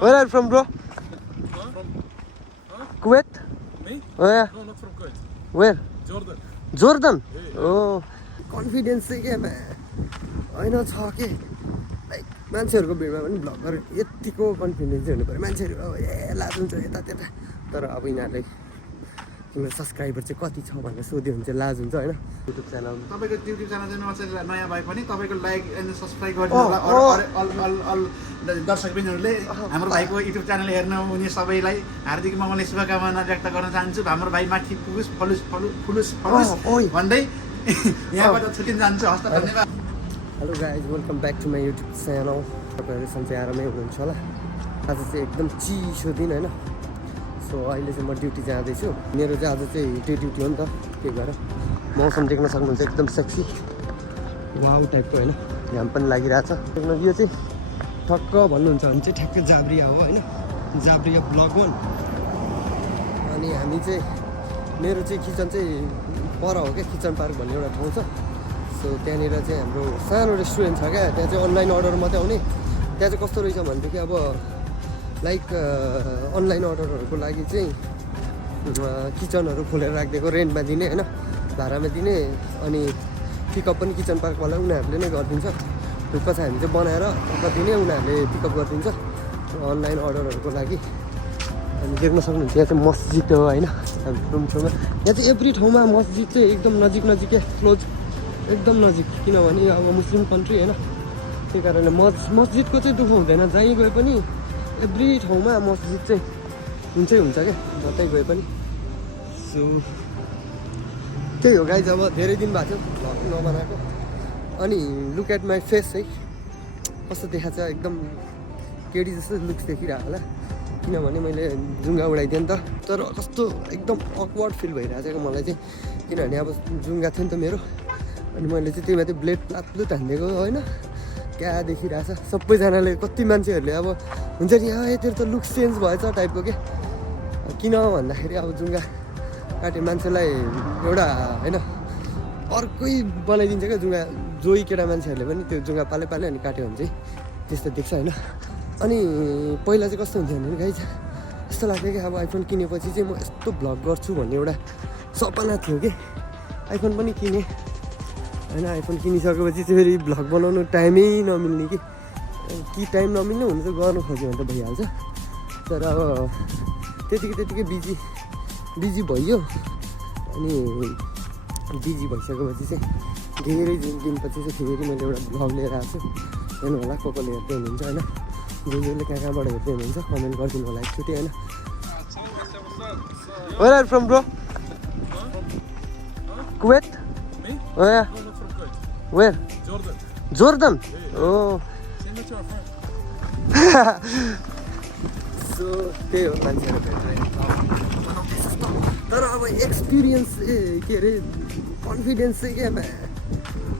Where are you from, bro? Kuwait? Me? Oh yeah. No, not from Kuwait. Where? Jordan. Jordan? Oh. Confidence चाहिँ के होइन छ के like मान्छेहरूको भिडमा पनि भ्लगर यतिको कन्फिडेन्स हुनु पऱ्यो मान्छेहरू अब लाज हुन्छ यता त्यता तर अब यिनीहरूले तिम्रो सब्सक्राइबर चाहिँ कति छ भनेर सोध्यो भने चाहिँ लाज हुन्छ होइन युट्युब च्यानल तपाईको युट्युब च्यानल चाहिँ नयाँ भए पनि तपाईको लाइक एन्ड सब्स्क्राइब गरिदिनु दर्शकबिनहरूले हाम्रो भाइको युट्युब च्यानल हेर्न उनी सबैलाई हार्दिक मैले शुभकामना व्यक्त गर्न चाहन्छु हाम्रो भाइ माथि पुगुस फलुस भन्दै यहाँबाट छुट्टिन जान्छु हस्त धन्यवाद hello guys welcome back to my YouTube channel तपाईँहरू सन्चै आरामै हुनुहुन्छ होला आज चाहिँ एकदम चिसो दिन होइन सो अहिले चाहिँ म ड्युटी जाँदैछु मेरो चाहिँ आज चाहिँ डे ड्युटी हो नि त त्यही भएर मौसम देख्न सक्नुहुन्छ एकदम सेक्सी वाउ टाइपको होइन घाम पनि लागिरहेछ यो चाहिँ ठक्क भन्नुहुन्छ भने चाहिँ ठ्याक्कै जाब्रिया हो होइन जाब्रिया ब्लग 1 अनि हामी चाहिँ मेरो चाहिँ किचन चाहिँ पर हो क्या किचन पार्क भन्ने एउटा ठाउँ छ सो त्यहाँनिर चाहिँ हाम्रो सानो रेस्टुरेन्ट छ क्या त्यहाँ चाहिँ अनलाइन अर्डर मात्रै आउने त्यहाँ चाहिँ कस्तो रहेछ भनेदेखि अब लाइक अनलाइन अर्डरहरूको लागि चाहिँ किचनहरू खोलेर राखिदिएको रेन्टमा दिने होइन भाडामा दिने अनि पिकअप पनि किचन पार्कवाला उनीहरूले नै गरिदिन्छ ढुक्क छ हामी चाहिँ बनाएर दिने उनीहरूले पिकअप गरिदिन्छ अनलाइन अर्डरहरूको लागि अनि देख्न सक्नुहुन्छ यहाँ चाहिँ मस्जिद हो होइन हाम्रो रुम छेउमा यहाँ चाहिँ एभ्री ठाउँमा मस्जिद चाहिँ एकदम नजिकै क्लोज एकदम नजिक किनभने अब मुस्लिम कन्ट्री होइन त्यही कारणले मस्जिदको चाहिँ दुःख हुँदैन जहीँ गए पनि एभ्री ठाउँमा मस्जिद चाहिँ हुन्छ क्या जतै गए पनि सो त्यही हो गाइज अब धेरै दिन भएको थियो भ्लग नबनाएको अनि लुक एट माई फेस है कस्तो देखाएको छ एकदम केडी जस्तो लुक्स देखिरहेको होला किनभने मैले जुङ्गा उडाइदिएँ नि त तर कस्तो एकदम अक्वर्ड फिल भइरहेको छ मलाई चाहिँ किनभने अब जुङ्गा थियो नि त मेरो अनि मैले चाहिँ त्यही माथि ब्लेड प्लाप्लुत हानिदिएको होइन क्या देखिरहेछ सबैजनाले कति मान्छेहरूले अब हुन्छ नि तेरो त लुक्स चेन्ज भएछ टाइपको के किन भन्दाखेरि अब जुङ्गा काटे मान्छेलाई एउटा होइन अर्कै बनाइदिन्छ क्या जुङ्गा जोही केटा मान्छेहरूले पनि त्यो जुङ्गा पाले अनि काट्यो भने चाहिँ त्यस्तो देख्छ होइन अनि पहिला चाहिँ कस्तो हुन्थ्यो भने गाइज यस्तो लाग्थ्यो कि अब आइफोन किनेपछि चाहिँ म यस्तो भ्लग गर्छु भन्ने एउटा सपना थियो कि आइफोन पनि किनेँ होइन आइफोन किनिसकेपछि चाहिँ फेरि भ्लग बनाउनु टाइमै नमिल्ने कि टाइम नमिल्ने हुनु चाहिँ गर्नु खोज्यो भने त भइहाल्छ तर अब त्यतिकै बिजी भइयो अनि बिजी भइसकेपछि चाहिँ धेरै दिनपछि चाहिँ फेरि मैले एउटा भ्लग लिएर आएको छु हेर्नु होला को हेर्दै हुनुहुन्छ होइन जसले कहाँबाट हेर्दै हुनुहुन्छ कमेन्ट गरिदिनु होला एकचोटि होइन Where are you from, bro? Kuwait? Me? Oh yeah. No, not from Kuwait. Where? Jordan. Jordan? Yeah. Oh. Same with your friend. So त्यही हो मान्छेहरू तर अब एक्सपिरियन्स के अरे कन्फिडेन्स चाहिँ के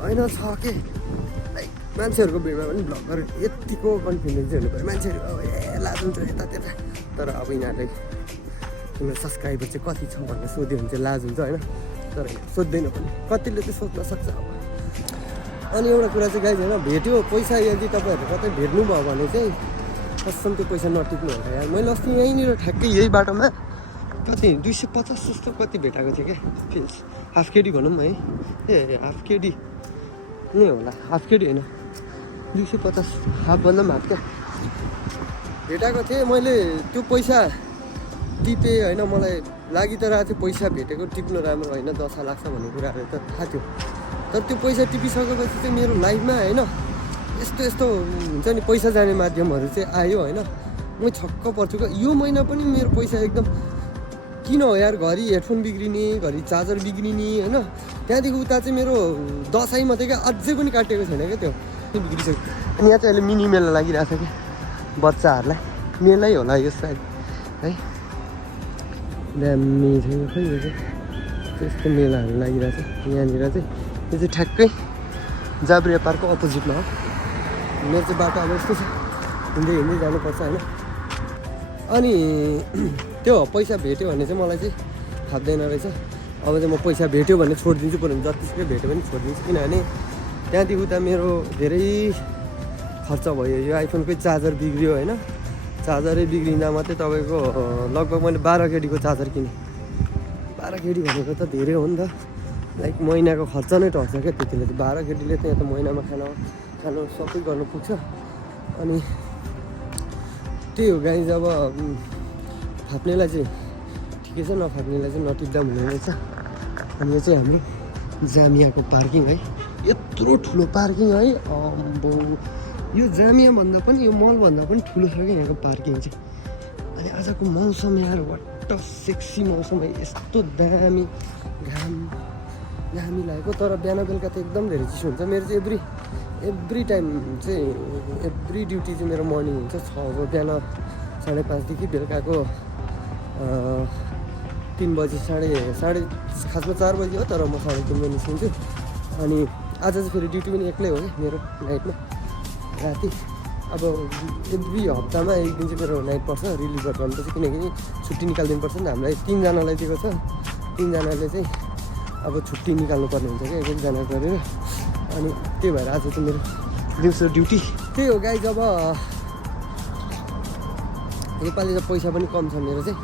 होइन छ के लाइक मान्छेहरूको भिडमा पनि भ्लगर यतिको कन्फिडेन्स चाहिँ हुनु पऱ्यो मान्छेहरू अब लाज हुन्छ यता त्यता तर अब यिनीहरूले तिम्रो सब्सक्राइबर चाहिँ कति छ भनेर सोध्यो भने चाहिँ लाज हुन्छ होइन तर सोध्दैन पनि कतिले चाहिँ सोध्न सक्छ अब अनि एउटा कुरा चाहिँ गाइज होइन भेट्यो पैसा यदि तपाईँहरू कतै भेट्नुभयो भने चाहिँ कसम त्यो पैसा नटिप्नु होला यार मैले अस्ति यहीँनिर ठ्याक्कै यही बाटोमा कति 250 जस्तो कति भेटाएको थियो क्या फिल्स हाफ केडी भनौँ है ए हाफ केडी नै होला हाफ केडी होइन 250 हाफभन्दा पनि हाफ क्या भेटाएको थिएँ मैले त्यो पैसा टिपेँ होइन मलाई लागि त रहेको थियो पैसा भेटेको टिप्नु राम्रो होइन दशा लाग्छ भन्ने कुराहरू त थाहा थियो तर त्यो पैसा टिपिसकेपछि चाहिँ मेरो लाइफमा होइन यस्तो हुन्छ नि पैसा जाने माध्यमहरू चाहिँ आयो होइन म छक्क पर्छु क्या यो महिना पनि मेरो पैसा एकदम किन हो यार घरि हेडफोन बिग्रिने घरि चार्जर बिग्रिने होइन त्यहाँदेखि उता चाहिँ मेरो दसैँ मात्रै क्या अझै पनि काटिएको छैन क्या त्यो बिग्रिसक्यो अनि यहाँ चाहिँ अहिले मिनी मेला लागिरहेको छ कि बच्चाहरूलाई मेलै होला यो सायद है दामी छैन खै यो चाहिँ त्यस्तो मेलाहरू लागिरहेको छ यहाँनिर चाहिँ यो चाहिँ ठ्याक्कै जाब्रिया पार्कको अपोजिटमा हो मेरो चाहिँ बाटो अब यस्तो छ हिँड्दै जानुपर्छ होइन अनि त्यो पैसा भेट्यो भने चाहिँ मलाई चाहिँ फाप्दैन रहेछ अब चाहिँ म पैसा भेट्यो भने छोडिदिन्छु बरु जतिसुकै भेट्यो भने छोडिदिन्छु किनभने त्यहाँदेखि उता मेरो धेरै खर्च भयो यो आइफोनकै चार्जर बिग्रियो होइन चार्जरै बिग्रिँदा मात्रै तपाईँको लगभग मैले 12 केडीको चार्जर किनेँ 12 केडी भनेको त धेरै हो नि त लाइक महिनाको खर्च नै टर्छ क्या त्यतिले त 12 केडीले त यहाँ त महिनामा खानु सबै गर्नु पुग्छ अनि त्यही हो गाइज अब फाप्नेलाई चाहिँ ठिकै छ नफाप्नेलाई चाहिँ नटिप्दा हुने रहेछ अनि यो चाहिँ हाम्रो जामियाको पार्किङ है यत्रो ठुलो पार्किङ है अम्बो यो जामिया भन्दा पनि यो मलभन्दा पनि ठुलो छ क्या यहाँको पार्किङ चाहिँ अनि आजको मौसम यार वाट सेक्सी मौसम है यस्तो दामी घाम लागेको तर बिहान बेलुका त एकदम धेरै चिसो हुन्छ मेरो चाहिँ एभ्री टाइम चाहिँ एभ्री ड्युटी चाहिँ मेरो मर्निङ हुन्छ 6 बिहान 5:30 देखि बेलुकाको 3 बजी साढे खासमा 4 बजी हो तर म 3:30 बजी निस्किन्छु अनि आज चाहिँ फेरि ड्युटी पनि एक्लै हो कि मेरो नाइटमा राति अब एभ्री हप्तामा एक दिन चाहिँ मेरो नाइट पर्छ रिलिभर गर्नुपर्छ किनकि छुट्टी निकालिदिनु पर्छ नि त हामीलाई 3 जनालाई दिएको छ 3 जनाले चाहिँ अब छुट्टी निकाल्नुपर्ने हुन्छ क्या एकजना गरेर अनि त्यही भएर आज चाहिँ मेरो दिउँसो ड्युटी त्यही हो गाइज अब योपालि त पैसा पनि कम छ मेरो चाहिँ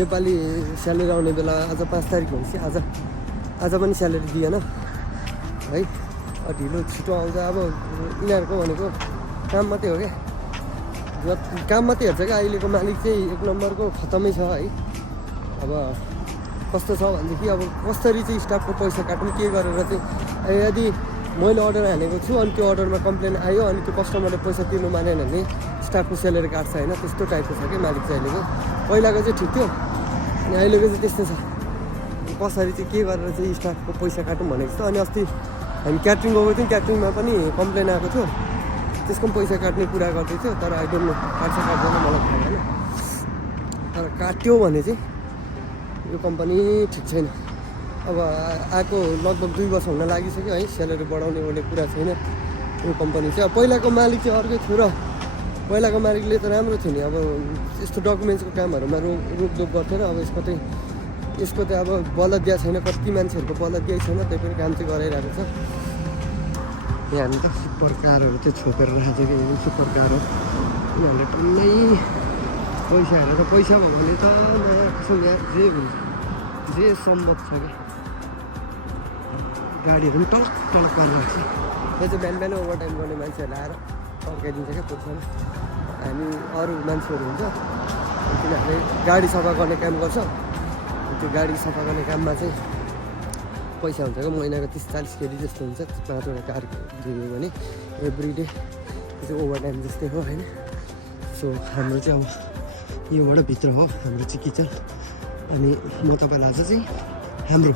योपालि स्यालेरी आउने बेला आज 5 तारिक भएपछि आज पनि स्यालेरी दिएन है ढिलो छिटो आउँछ अब यिनीहरूको भनेको काम मात्रै हो क्या काम मात्रै हेर्छ क्या अहिलेको मालिक चाहिँ 1 नम्बरको खतमै छ है अब कस्तो छ भनेदेखि अब कसरी चाहिँ स्टाफको पैसा काट्नु के गरेर चाहिँ यदि मैले अर्डर हालेको छु अनि त्यो अर्डरमा कम्प्लेन आयो अनि त्यो कस्टमरले पैसा तिर्नु मानेन भने स्टाफको स्यालेरी काट्छ होइन त्यस्तो टाइपको छ क्या मालिक चाहिँ अहिलेको पहिलाको चाहिँ ठिक थियो अनि अहिलेको चाहिँ त्यस्तो छ कसरी चाहिँ के गरेर चाहिँ स्टाफको पैसा काटौँ भनेको छ अनि अस्ति हामी क्याटरिङ गएको थियौँ क्याटरिङमा पनि कम्प्लेन आएको थियो त्यसको पनि पैसा काट्ने कुरा गर्दै थियो तर आई डोन्ट नो काट्छ काट्दैन मलाई थाहा भएन तर काट्यो भने चाहिँ यो कम्पनी ठिक छैन अब आएको लगभग 2 वर्ष हुन लागिसक्यो है स्यालेरी बढाउने ओर्ने कुरा छैन यो कम्पनी चाहिँ अब पहिलाको मालिक चाहिँ अर्कै थियो र पहिलाको मालिकले त राम्रो थियो नि अब यस्तो डकुमेन्ट्सको कामहरूमा रोकदोक गर्थेन अब यसको त अब बलद दिएको छैन कति मान्छेहरूको बलद दिएको छैन त्यही पनि काम चाहिँ गराइरहेको छ यहाँ हामी त सुपर कारहरू चाहिँ छोपेर राखेको छ कि सुपर कार हो उनीहरूले टन्नै पैसा हेरेर त पैसा भयो भने त नयाँ किसिम यहाँ जे हुन्छ जे सम्भव छ क्या गाडीहरू पनि टलक पारेर राख्छ त्यो चाहिँ बिहान ओभर टाइम गर्ने मान्छेहरूले आएर फर्काइदिन्छ क्या पैसामा हामी अरू मान्छेहरू हुन्छ तिनीहरूले गाडी सफा गर्ने काम गर्छ त्यो गाडी सफा गर्ने काममा चाहिँ पैसा हुन्छ क्या महिनाको 30-40 केडी जस्तो हुन्छ 5वटा कार धोयो भने एभ्री डे त्यो चाहिँ ओभर टाइम जस्तै हो होइन सो हाम्रो चाहिँ अब योबाट भित्र हो हाम्रो चाहिँ किचन अनि म तपाईँलाई आज चाहिँ हाम्रो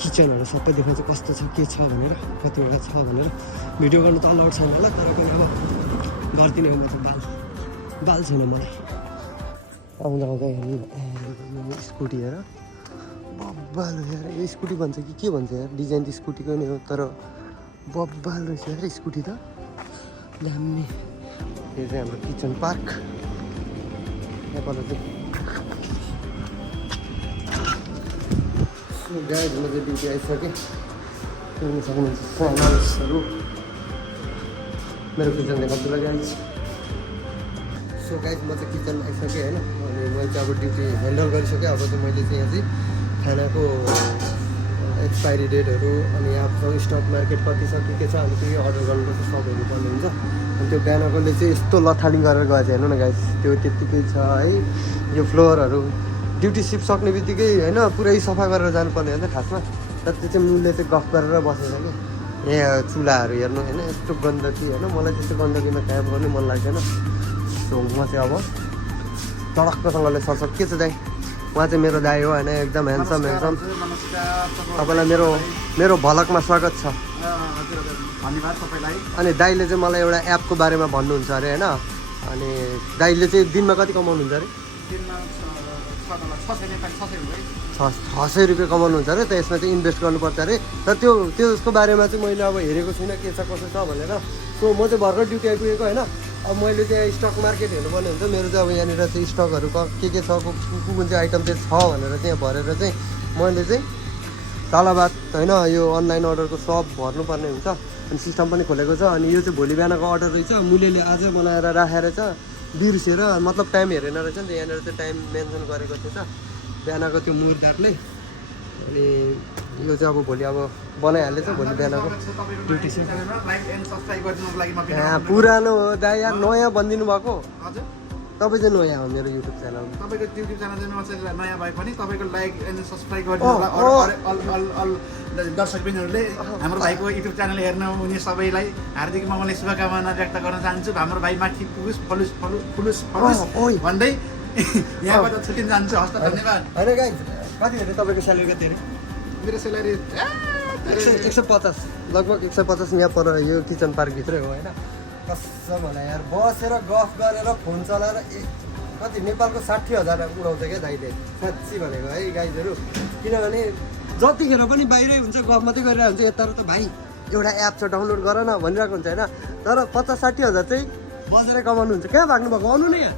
किचनहरू सबै देखाउँछु कस्तो छ के छ भनेर कतिवटा छ भनेर भिडियो गर्नु त अलाउड छैन होला तर पनि अब गर्दिनँ म चाहिँ बाल छैन मलाई आउँदा हेर्नु स्कुटी हेर बब्बाल यार यो स्कुटी भन्छ कि के भन्छ यार डिजाइन त स्कुटीको नै हो तर बब्बाल रहेछ यार स्कुटी त दामी यो चाहिँ हाम्रो किचन पार्क यहाँबाट चाहिँ गाडीमा चाहिँ ड्युटी आइसकेँ किन्न सक्नुहुन्छ सामानहरू मेरो किचन देखाउँछु ल गाइज सो गाइज म चाहिँ किचनमा आइसकेँ होइन अनि मैले चाहिँ अब ड्युटी ह्यान्डल गरिसकेँ अब चाहिँ मैले चाहिँ यहाँ चाहिँ खानाको एक्सपायरी डेटहरू अनि आफ्नो स्टक मार्केट कति छ के छ अनि त्यो अर्डर गर्नुपर्छ सब हेर्नुपर्ने हुन्छ अनि त्यो बिहानकोले चाहिँ यस्तो लथालिङ गरेर गएछ हेर्नु न गाइस त्यो त्यत्तिकै छ है यो फ्लोरहरू ड्युटी सिफ्ट सक्ने बित्तिकै होइन पुरै सफा गरेर जानुपर्ने हुन्छ खासमा तर त्यो चाहिँ मुलले चाहिँ गफ गरेर बसेछ कि यहाँ चुल्हाहरू हेर्नु होइन यस्तो गन्दगी होइन मलाई त्यस्तो गन्दगीमा काम गर्नु मन लाग्दैन सो म चाहिँ अब तडक्कसँगले सरसक के छ दाइ उहाँ चाहिँ मेरो दाइ हो होइन एकदम ह्यान्डसम तपाईँलाई मेरो भलकमा स्वागत छ धन्यवाद तपाईँलाई अनि दाइले चाहिँ मलाई एउटा एपको बारेमा भन्नुहुन्छ अरे होइन अनि दाइले चाहिँ दिनमा कति कमाउनुहुन्छ अरे दिनमा 600 रुपियाँ कमाउनुहुन्छ अरे त यसमा चाहिँ इन्भेस्ट गर्नुपर्छ अरे तर त्यसको बारेमा चाहिँ मैले अब हेरेको छुइनँ के छ कसो छ भनेर सो म चाहिँ भर्खर ड्युटी आइपुगेको होइन अब मैले चाहिँ स्टक मार्केट हेर्नुपर्ने हुन्छ मेरो चाहिँ अब यहाँनिर चाहिँ स्टकहरू के छ कुन चाहिँ आइटम चाहिँ छ भनेर चाहिँ भरेर चाहिँ मैले चाहिँ तलबाद होइन यो अनलाइन अर्डरको सब भर्नुपर्ने हुन्छ अनि सिस्टम पनि खोलेको छ। अनि यो चाहिँ भोलि बिहानको अर्डर रहेछ, मुलेले आज बनाएर राखेर छ, बिर्सेर मतलब टाइम हेरेन रहेछ नि त, यहाँनिर चाहिँ टाइम मेन्सन गरेको थिएछ बिहानको त्यो मुरदारले। अनि यो चाहिँ अब भोलि अब बनाइहालेछ, भोलि बिहानको ड्युटी छ। लाइक एन्ड सब्सक्राइब गरिदिनुको लागि म पुरानो हो दाइ यार, नयाँ बनिदिनु भएको हजुर तपाईँ चाहिँ नयाँ हो मेरो युट्युब च्यानलमा। तपाईँको युट्युब च्यानल चाहिँ नयाँ भए पनि तपाईँको लाइक एन्ड सब्सक्राइब गरिदिनु दर्शकबिनहरूले हाम्रो भाइको युट्युब च्यानल हेर्न उनी सबैलाई हार्दिक मङ्गलमय शुभकामना व्यक्त गर्न चाहन्छु। हाम्रो भाइ माथि पुगोस् फलुस फलुस फलुस भन्दै यहाँबाट छुट्टिन जान्छु। हस्त धन्यवाद। होइन गाई कति हेऱ्यो तपाईँको स्यालेरी कति हेऱ्यो? मेरो सेलेरी 150 लगभग 150 यहाँ पर यो किचन पार्कभित्रै हो होइन। कसम होला यार, बसेर गफ गरेर फोन चलाएर कति नेपालको 60,000 उडाउँछ क्या दाइले, साँच्ची भनेको है गाइजहरू। किनभने जतिखेर पनि बाहिरै हुन्छ, गफ मात्रै गरिरहेको हुन्छ। यता त भाइ एउटा एप छ डाउनलोड गर न भनिरहेको हुन्छ होइन। तर 50-60,000 चाहिँ बसेरै कमाउनु हुन्छ। कहाँ भाग्नु भएको? आउनु न यहाँ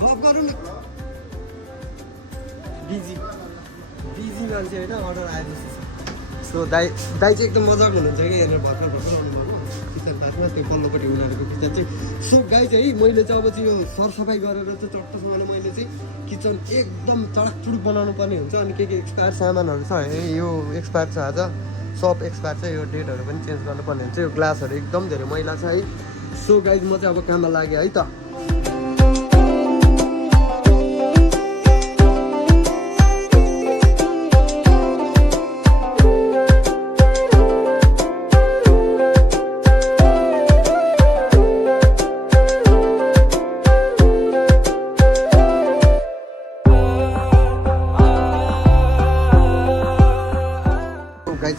गफ गरौँ न। बिजी मान्छे होइन, अर्डर आएपछि। सो दाइ चाहिँ एकदम मजाक हुनुहुन्छ कि हेरेर भर्खर आउनुभएको किचन पार्कमा, त्यो पल्लोपट्टि उनीहरूको किचन चाहिँ। सो गाई चाहिँ मैले चाहिँ अब चाहिँ यो सरसफाइ गरेर चाहिँ चट्टसँगले मैले चाहिँ किचन एकदम चडकचुडुक बनाउनु पर्ने हुन्छ। अनि के एक्सपायर सामानहरू छ है, यो एक्सपायर छ आज, सब एक्सपायर छ। यो डेटहरू पनि चेन्ज गर्नुपर्ने हुन्छ। यो ग्लासहरू एकदम धेरै मैला छ है। सो गाई म चाहिँ अब काममा लागेँ है त।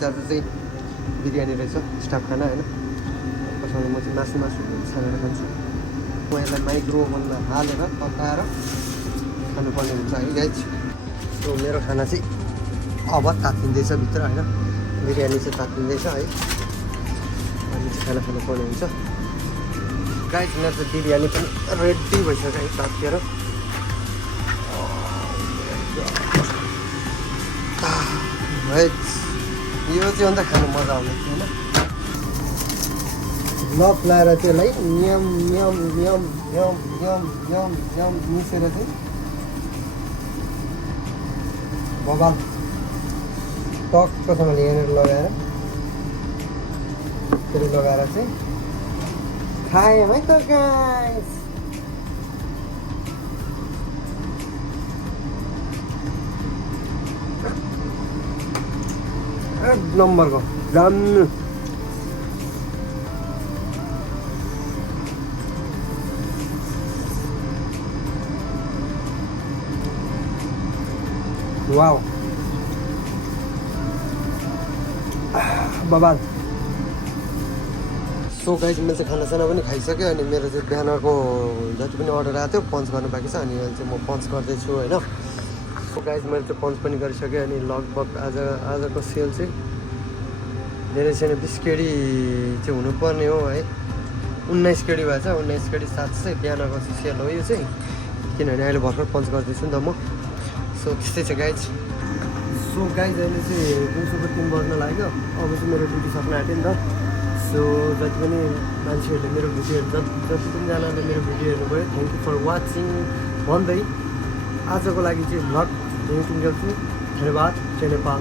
आज चाहिँ बिरयानी रहेछ, स्टाफ खाना होइन। कसैले म चाहिँ मासु छानेर खान्छु। म यसलाई माइक्रो ओभनमा हालेर पकाएर खानुपर्ने हुन्छ है गाइज। सो मेरो खाना चाहिँ अब तातिँदैछ भित्र होइन, बिरयानी चाहिँ तातिँदैछ है। अनि चाहिँ खाना खानुपर्ने हुन्छ गाइज। मेरो चाहिँ बिरयानी पनि रेडी भइसक्यो है तातिएर। यो चाहिँ अन्त खानु मजा आउने थियो होइन। लप लाएर त्यसलाई न्याम न्याम न्याम न्याम न्याम न्याम न्याम मिसेर चाहिँ बबाल टक्कसँगले यहाँनिर लगाएर त्यसले लगाएर चाहिँ खाएँ है त गाइस। एक नम्बरको जान्नु। वाउ बबाल। सो गाइज मैले चाहिँ खानासाना पनि खाइसकेँ। अनि मेरो चाहिँ बिहानको जति पनि अर्डर आएको थियो पन्च गर्नु बाँकी छ। अनि अहिले चाहिँ म पन्च गर्दैछु होइन। सो गाइज मैले चाहिँ पन्च पनि गरिसकेँ। अनि लगभग आजको सेल चाहिँ धेरै छैन, 20 केडी चाहिँ हुनुपर्ने हो है। 19 केडी भएछ, 19 केडी 700 बिहानको सेल हो यो चाहिँ। किनभने अहिले भर्खर पन्च गर्दैछु नि त म। सो त्यस्तै छ गाइज। सो गाइज अहिले चाहिँ 203 बज्न लाग्यो। अब चाहिँ मेरो ड्युटी सक्न आँट्यो नि त। सो जति पनि मान्छेहरूले मेरो भिडियोहरू जति पनि जनाले मेरो भिडियो हेर्नुभयो, थ्याङ्क यू फर वाचिङ भन्दै आजको लागि चाहिँ भ्लग यहीँ टुङ्ग्याउँछु। धन्यवाद। जय नेपाल।